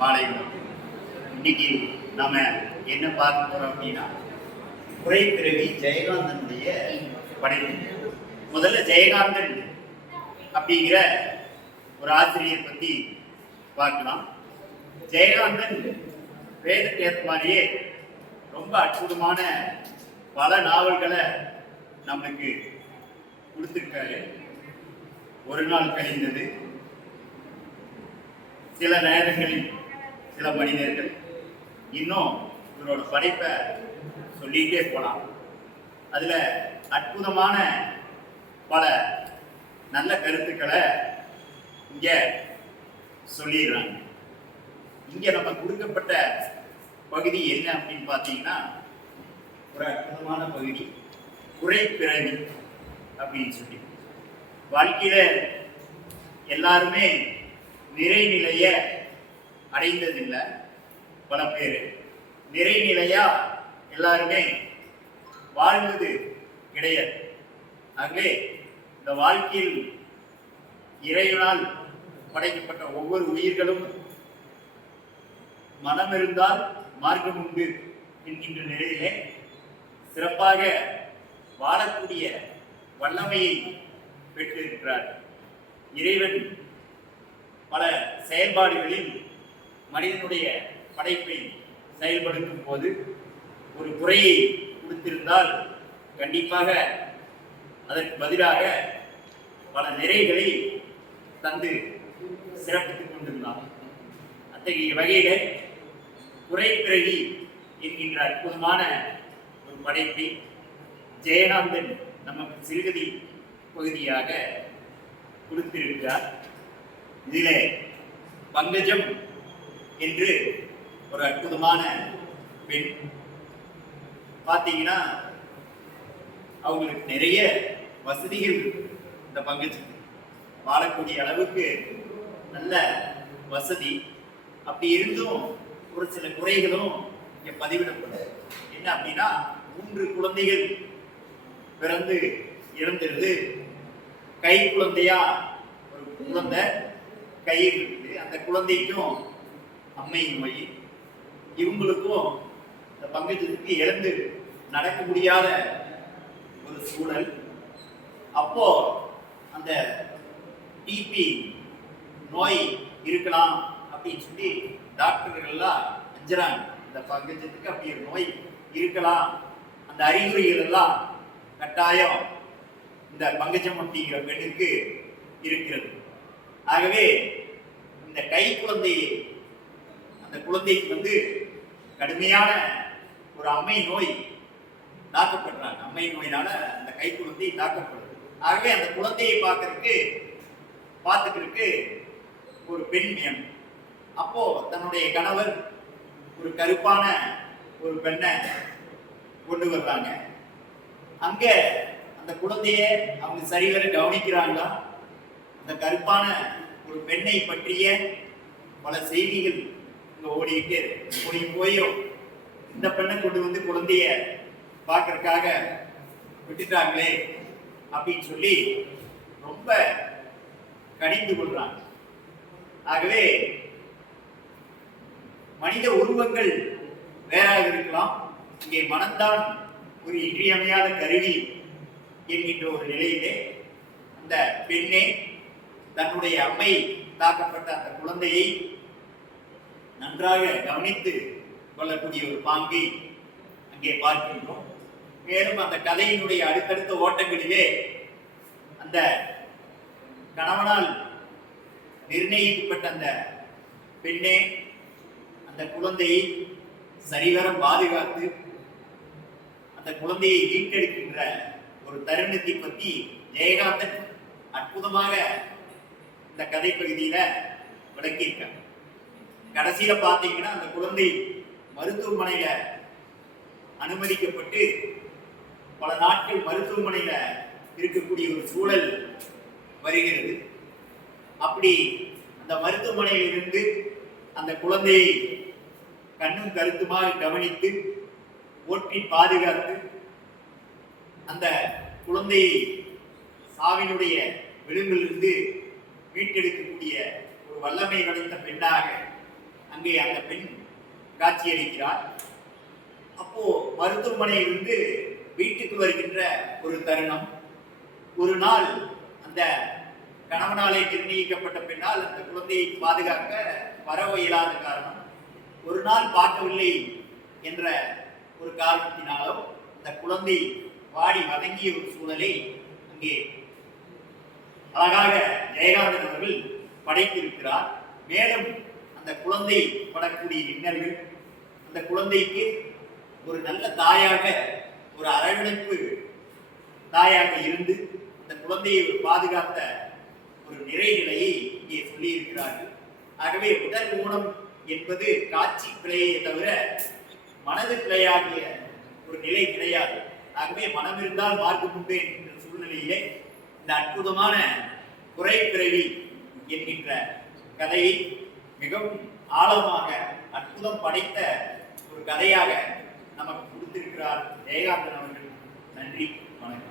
மாலை இன்னைக்கு நம்ம என்ன பார்க்க போறோம் அப்படின்னா குறைப்பிறவி ஜெயகாந்தனுடைய படைப்பு. முதல்ல ஜெயகாந்தன் அப்படிங்கிற ஒரு ஆசிரியர் பத்தி பார்க்கலாம். ஜெயகாந்தன் வேதத்துக்கு ஏற்ற மாதிரியே ரொம்ப அற்புதமான பல நாவல்களை நம்மளுக்கு கொடுத்துருக்காரு. ஒரு நாள் கழிந்தது. சில நேரங்களில் சில மனிதர்கள் இன்னும் இவரோட படைப்பை சொல்லிகிட்டே போகலாம் அதில் அற்புதமான பல நல்ல கருத்துக்களை இங்கே சொல்லிடுறாங்க. இங்கே நம்ம கொடுக்கப்பட்ட பகுதி என்ன அப்படின்னு பார்த்தீங்கன்னா ஒரு அற்புதமான பகுதி குறைப்பிறவி அப்படின்னு சொல்லி. வாழ்க்கையில் எல்லாருமே நிறைநிலைய அடைந்ததில்லை. பல பேர். நிறைநிலையா எல்லாருமே வாழ்வது கிடையாது. ஆகவே இந்த வாழ்க்கையில் இறைவனால் படைக்கப்பட்ட ஒவ்வொரு உயிர்களும் மனம் இருந்தால் மார்க்கம் உண்டு என்கின்ற நிலையிலே சிறப்பாக வாழக்கூடிய வல்லமையை பெற்றிருக்கிறார். இறைவன் பல செயல்பாடுகளில் மனிதனுடைய படைப்பை செயல்படுத்தும் போது ஒரு குறையை கொடுத்திருந்தால் கண்டிப்பாக அதற்கு பதிலாக பல நிறைகளை தந்து சிறப்பித்துக் கொண்டிருந்தான். அத்தகைய வகையில குறைப்பிறவி என்கின்ற அற்புதமான ஒரு படைப்பை ஜெயகாந்தன் நமக்கு சிறுகதை பகுதியாக கொடுத்திருக்கிறார். இதிலே பங்கஜம் என்று ஒரு அற்புதமான பெண். பார்த்தீங்கன்னா அவங்களுக்கு நிறைய வசதிகள் இந்த பங்குச்சு வாழக்கூடிய அளவுக்கு நல்ல வசதி. அப்படி இருந்தும் ஒரு சில குறைகளும் இங்கே பதிவிடப்படுது என்ன அப்படின்னா மூன்று குழந்தைகள் பிறந்து இறந்துருது. கை குழந்தையா ஒரு குழந்தை கையில் இருக்குது. அந்த குழந்தைக்கும் அம்மை நோய் இவங்களுக்கும் இந்த பங்கஜத்துக்கு இழந்து நடக்க முடியாத ஒரு சூழல். அப்போ அந்த டிபி நோய் இருக்கலாம் அப்படின்னு சொல்லி டாக்டர்கள்லாம் அஞ்சுறாங்க. இந்த பங்கஜத்துக்கு அப்படி ஒரு நோய் இருக்கலாம். அந்த அறிகுறிகள் எல்லாம் கட்டாயம் இந்த பங்கஜம் அப்படிங்கிற பெண்ணுக்கு இருக்கிறது. ஆகவே இந்த கை குழந்தையை அந்த குழந்தைக்கு வந்து கடுமையான ஒரு அம்மை நோய் தாக்கப்படுறாங்க. அம்மை நோயினால அந்த கை குழந்தை தாக்கப்படுது. ஆகவே அந்த குழந்தையை பார்க்கறதுக்கு பார்த்துக்கிறதுக்கு ஒரு பெண் வேணும். அப்போ தன்னுடைய கணவர் ஒரு கருப்பான ஒரு பெண்ணை கொண்டு வர்றாங்க. அங்க அந்த குழந்தைய அவங்க சரிவர கவனிக்கிறாங்களா? அந்த கருப்பான ஒரு பெண்ணை பற்றிய பல செய்திகள் இங்கே ஓடிக்கிட்டே இருக்கு. போய் போயும். இந்த பெண்ணை கொண்டு வந்து குழந்தைய பார்க்கறக்காக விட்டுட்டாங்களே அப்படின்னு சொல்லி ரொம்ப கடிந்து கொள்றாங்க. ஆகவே மனித உருவங்கள் வேறாக இருக்கலாம். இங்கே மனம்தான் ஒரு இன்றியமையாத கருவி என்கின்ற ஒரு நிலையிலே அந்த பெண்ணே தன்னுடைய அம்மை தாக்கப்பட்ட அந்த குழந்தையை நன்றாக கவனித்து கொள்ளக்கூடிய ஒரு பாங்கை அங்கே பார்க்கின்றோம். மேலும் அந்த கதையினுடைய அடுத்தடுத்த ஓட்டங்களிலே அந்த கணவனால் நிர்ணயிக்கப்பட்ட அந்த பெண்ணே அந்த குழந்தையை சரிவர பாதுகாத்து அந்த குழந்தையை மீட்டெடுக்கின்ற ஒரு தருணத்தை பற்றி ஜெயகாந்தன் அற்புதமாக இந்த கதை பகுதியில விளக்கியிருக்காங்க. கடைசியில பார்த்தீங்கன்னா அந்த குழந்தை மருத்துவமனையில அனுமதிக்கப்பட்டு பல நாட்கள் மருத்துவமனையில இருக்கக்கூடிய ஒரு சூழல் வருகிறது. அப்படி அந்த மருத்துவமனையில் இருந்து அந்த குழந்தையை கண்ணும் கருத்துமாக கவனித்து போற்றி பாதுகாத்து அந்த குழந்தையை சாவினுடைய விளிம்பிலிருந்து மீட்டெடுக்கக்கூடிய ஒரு வல்லமை படைத்த பெண்ணாக அங்கே அந்த பெண் காட்சியளிக்கிறார் அப்போ மருத்துவமனையிலிருந்து வீட்டுக்கு வருகின்ற ஒரு தருணம். ஒரு நாள் அந்த கணவனாலே நிர்ணயிக்கப்பட்ட பின்னால் அந்த குழந்தையை பாதுகாக்க வரவ இயலாத காரணம். ஒரு நாள் பார்க்கவில்லை என்ற ஒரு காரணத்தினாலோ அந்த குழந்தை வாடி வதங்கிய ஒரு சூழலை அங்கே அழகாக ஜெயகாந்தன் அவர்கள் படைத்திருக்கிறார். மேலும் அந்த குழந்தை படக்கூடிய இன்னல்கள் அந்த குழந்தைக்கு ஒரு நல்ல தாயாக ஒரு அரவணைப்பு தாயாக இருந்து அந்த குழந்தையை ஒரு பாதுகாத்த ஒரு நிறைநிலையை இங்கே சொல்லியிருக்கிறார்கள். ஆகவே உடல் ஊனம் என்பது காட்சி பிழையை தவிர மனது பிழையாகிய ஒரு நிலை கிடையாது. ஆகவே மனம் இருந்தால் மார்க்கம் உண்டு என்கின்ற சூழ்நிலையிலே இந்த அற்புதமான குறை பிறவி என்கின்ற கதையை மிகவும் ஆழமாக அற்புதம் படைத்த ஒரு கதையாக நமக்கு கொடுத்திருக்கிறார் ஜெயகாந்தன் அவர்கள். நன்றி வணக்கம்.